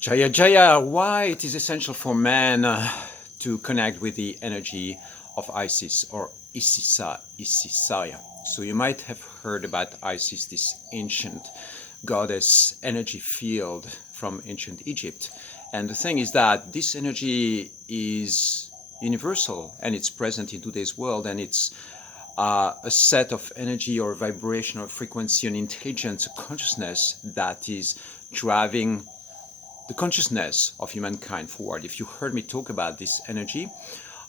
Jaya Jaya, why it is essential for man to connect with the energy of Isis or Isisa. So you might have heard about Isis, this ancient goddess energy field from ancient Egypt. And the thing is that this energy is universal and it's present in today's world, and it's a set of energy or vibration or frequency and intelligence, consciousness that is driving the consciousness of humankind forward. If you heard me talk about this energy,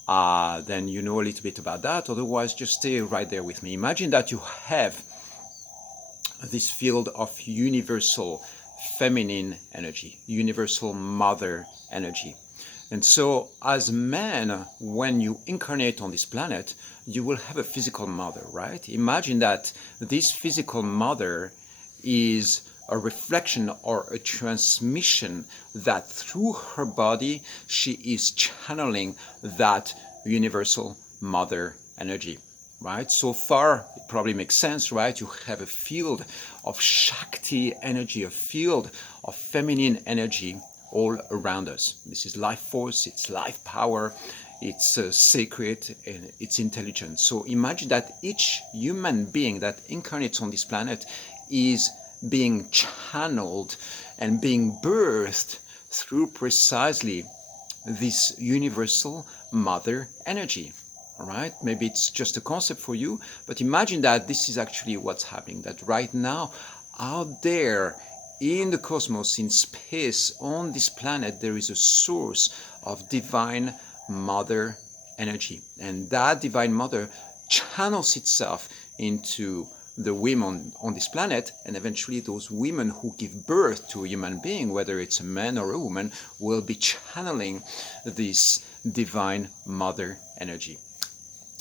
then you know a little bit about that. Otherwise, just stay right there with me. Imagine that you have this field of universal feminine energy, universal mother energy. And so, as man, when you incarnate on this planet, you will have a physical mother, right? Imagine that this physical mother is a reflection or a transmission that through her body she is channeling that universal mother energy, right? So far it probably makes sense, right? You have a field of Shakti energy, a field of feminine energy all around us. This is life force, it's life power, it's sacred, and it's intelligence. So imagine that each human being that incarnates on this planet is being channeled and being birthed through precisely this universal mother energy. All right, maybe it's just a concept for you, but imagine that this is actually what's happening, that right now out there in the cosmos, in space, on this planet, there is a source of divine mother energy, and that divine mother channels itself into the women on this planet, and eventually those women who give birth to a human being, whether it's a man or a woman, will be channeling this divine mother energy.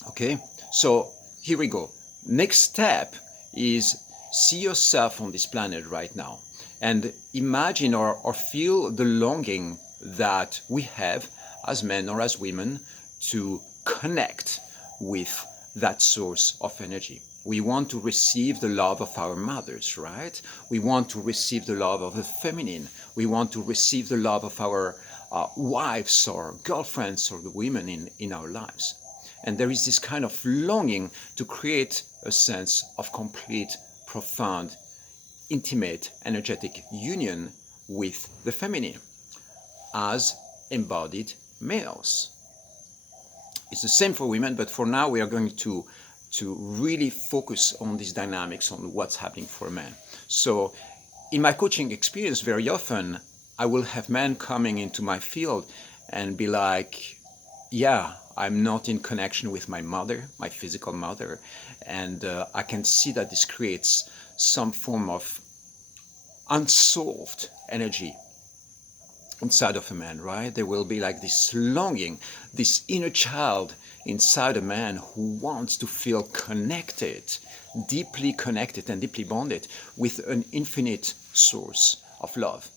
Okay, so here we go. Next step is see yourself on this planet right now and imagine or feel the longing that we have as men or as women to connect with that source of energy. We want to receive the love of our mothers, right? We want to receive the love of the feminine. We want to receive the love of our wives or girlfriends or the women in our lives. And there is this kind of longing to create a sense of complete, profound, intimate, energetic union with the feminine as embodied males. It's the same for women, but for now we are going to really focus on these dynamics, on what's happening for a man. So in my coaching experience, very often I will have men coming into my field and be like, yeah, I'm not in connection with my mother, my physical mother, and I can see that this creates some form of unsolved energy inside of a man, right? There will be like this longing, this inner child inside a man who wants to feel connected, deeply connected and deeply bonded with an infinite source of love.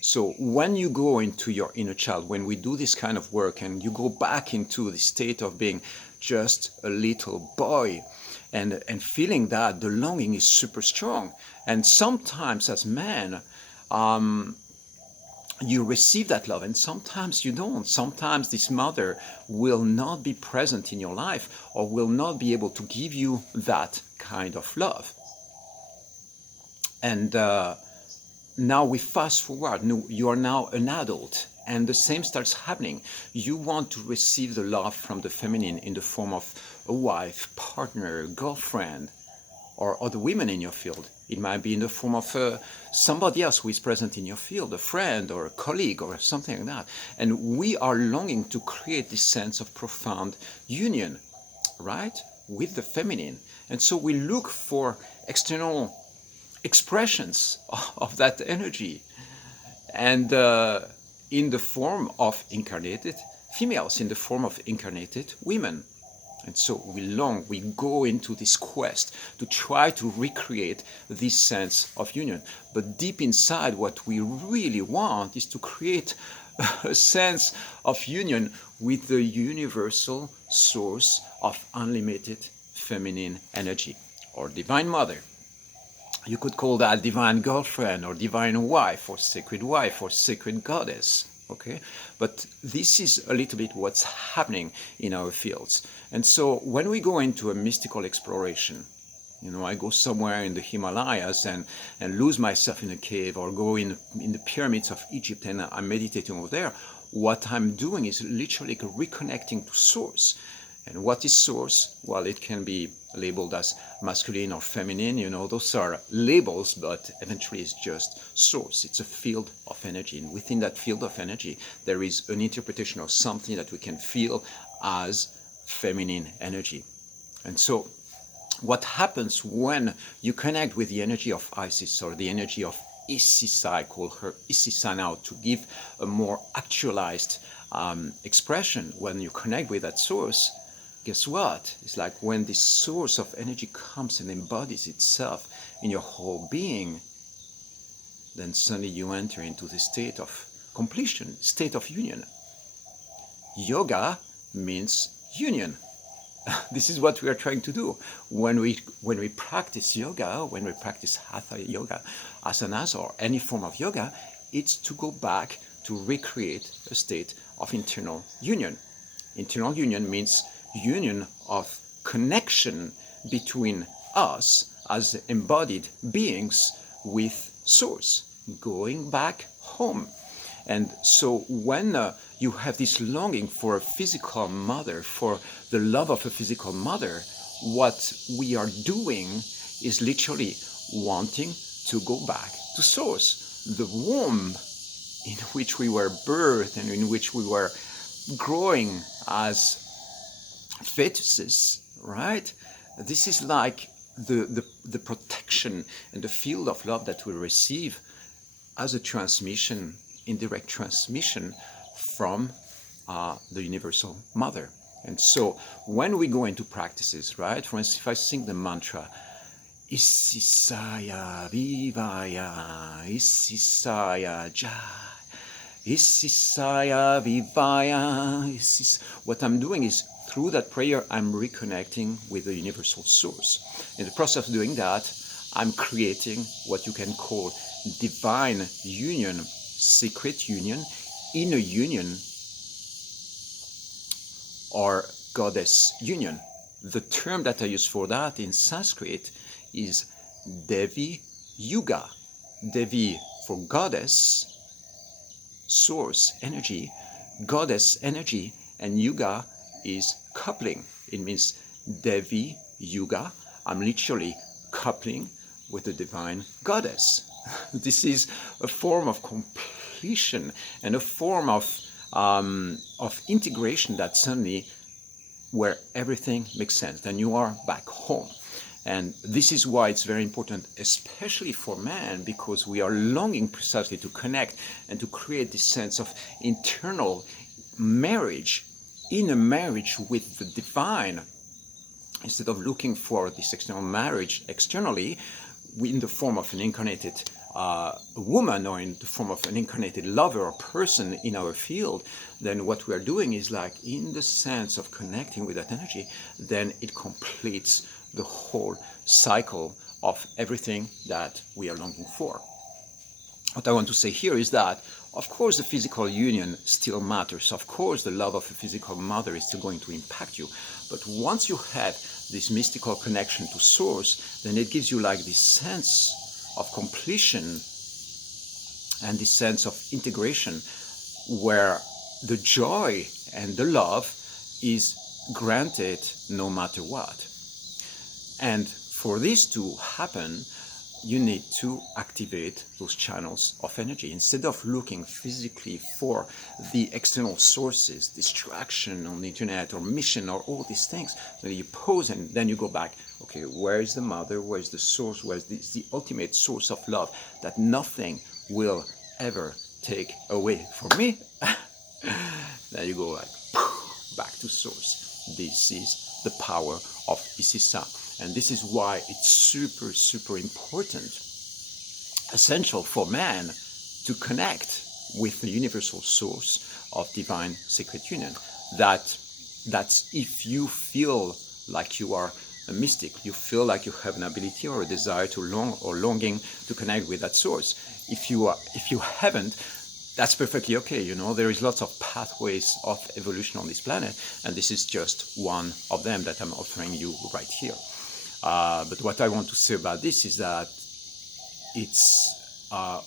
So when you go into your inner child, when we do this kind of work and you go back into the state of being just a little boy and feeling that the longing is super strong. And sometimes as men, you receive that love and sometimes you don't. Sometimes this mother will not be present in your life or will not be able to give you that kind of love. And now we fast forward. You are now an adult and the same starts happening. You want to receive the love from the feminine in the form of a wife, partner, girlfriend, or other women in your field. It might be in the form of somebody else who is present in your field, a friend or a colleague or something like that. And we are longing to create this sense of profound union, right, with the feminine. And so we look for external expressions of that energy, and in the form of incarnated females, in the form of incarnated women. And so we go into this quest to try to recreate this sense of union. But deep inside, what we really want is to create a sense of union with the universal source of unlimited feminine energy, or Divine Mother. You could call that divine girlfriend or divine wife or sacred goddess. Okay, but this is a little bit what's happening in our fields. And so when we go into a mystical exploration, I go somewhere in the Himalayas and lose myself in a cave, or go in the pyramids of Egypt and I'm meditating over there. What I'm doing is literally reconnecting to source. And what is source? Well, it can be labeled as masculine or feminine, those are labels, but eventually it's just source. It's a field of energy. And within that field of energy, there is an interpretation of something that we can feel as feminine energy. And so what happens when you connect with the energy of Isis, or the energy of Isisa, I call her Isisa now to give a more actualized expression. When you connect with that source, guess what? It's like when this source of energy comes and embodies itself in your whole being, then suddenly you enter into the state of completion, state of union. Yoga means union. This is what we are trying to do when we practice yoga, when we practice hatha yoga, asanas, or any form of yoga. It's to go back to recreate a state of internal union. Internal union means union of connection between us as embodied beings with source, going back home. And so when you have this longing for a physical mother, for the love of a physical mother, what we are doing is literally wanting to go back to source, the womb in which we were birthed and in which we were growing as fetuses, right? This is like the protection and the field of love that we receive as a transmission, indirect transmission from the universal mother. And so when we go into practices, right? For instance, if I sing the mantra, Isisaya Vivaya, Isisaya Jai, Isisaya Vivaya, what I'm doing is, through that prayer, I'm reconnecting with the universal source. In the process of doing that, I'm creating what you can call divine union, secret union, inner union, or goddess union. The term that I use for that in Sanskrit is Devi Yuga. Devi for goddess, source energy, goddess energy, and Yuga is coupling. It means Devi Yuga. I'm literally coupling with the divine goddess. This is a form of completion and a form of integration that suddenly, where everything makes sense, then you are back home. And this is why it's very important, especially for man, because we are longing precisely to connect and to create this sense of internal marriage, inner marriage with the divine, instead of looking for this external marriage externally in the form of an incarnated woman, or in the form of an incarnated lover or person in our field. Then what we are doing is, like, in the sense of connecting with that energy, then it completes the whole cycle of everything that we are longing for. What I want to say here is that, of course, the physical union still matters. Of course, the love of a physical mother is still going to impact you. But once you have this mystical connection to source, then it gives you like this sense of completion and this sense of integration, where the joy and the love is granted no matter what. And for this to happen, you need to activate those channels of energy. Instead of looking physically for the external sources, distraction on the internet or mission or all these things, then you pause and then you go back. Okay, where is the mother? Where is the source? Where is the ultimate source of love that nothing will ever take away from me? Then you go like back to source. This is the power of Isisa. And this is why it's super, super important, essential for man to connect with the universal source of divine sacred union. That's if you feel like you are a mystic. You feel like you have an ability or a desire to longing to connect with that source. If you haven't, that's perfectly okay. There is lots of pathways of evolution on this planet, and this is just one of them that I'm offering you right here. But what I want to say about this is that it's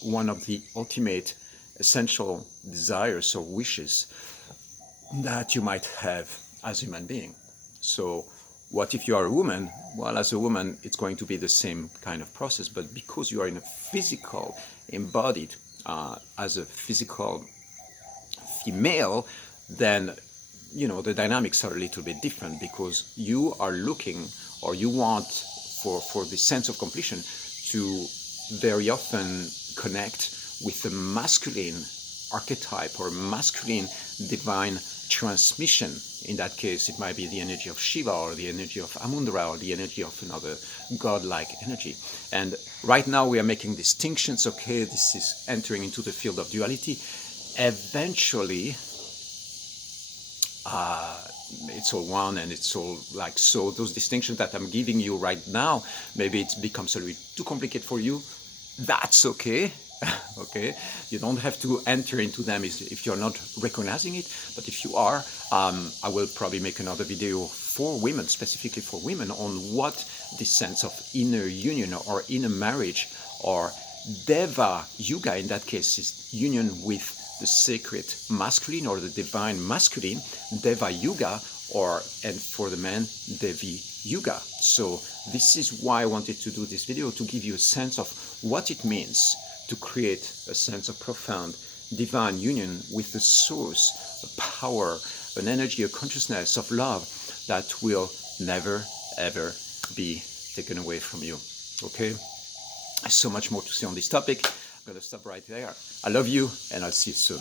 one of the ultimate essential desires or wishes that you might have as a human being. So what if you are a woman? Well, as a woman, it's going to be the same kind of process, but because you are in a physical, embodied, as a physical female, then the dynamics are a little bit different, because you are looking, or you want, for the sense of completion, to very often connect with the masculine archetype or masculine divine transmission. In that case, it might be the energy of Shiva, or the energy of Amundra, or the energy of another godlike energy. And right now we are making distinctions. Okay, this is entering into the field of duality. Eventually, it's all one, and it's all like so. Those distinctions that I'm giving you right now, maybe it becomes a little bit too complicated for you. That's okay. Okay, you don't have to enter into them if you're not recognizing it. But if you are, I will probably make another video for women, specifically for women, on what this sense of inner union or inner marriage, or Deva Yuga in that case, is union with the sacred masculine or the divine masculine, Deva Yuga, and for the man, Devi Yuga. So this is why I wanted to do this video, to give you a sense of what it means to create a sense of profound divine union with the source, a power, an energy, a consciousness of love that will never ever be taken away from you. Okay? So much more to say on this topic. I'm going to stop right there. I love you, and I'll see you soon.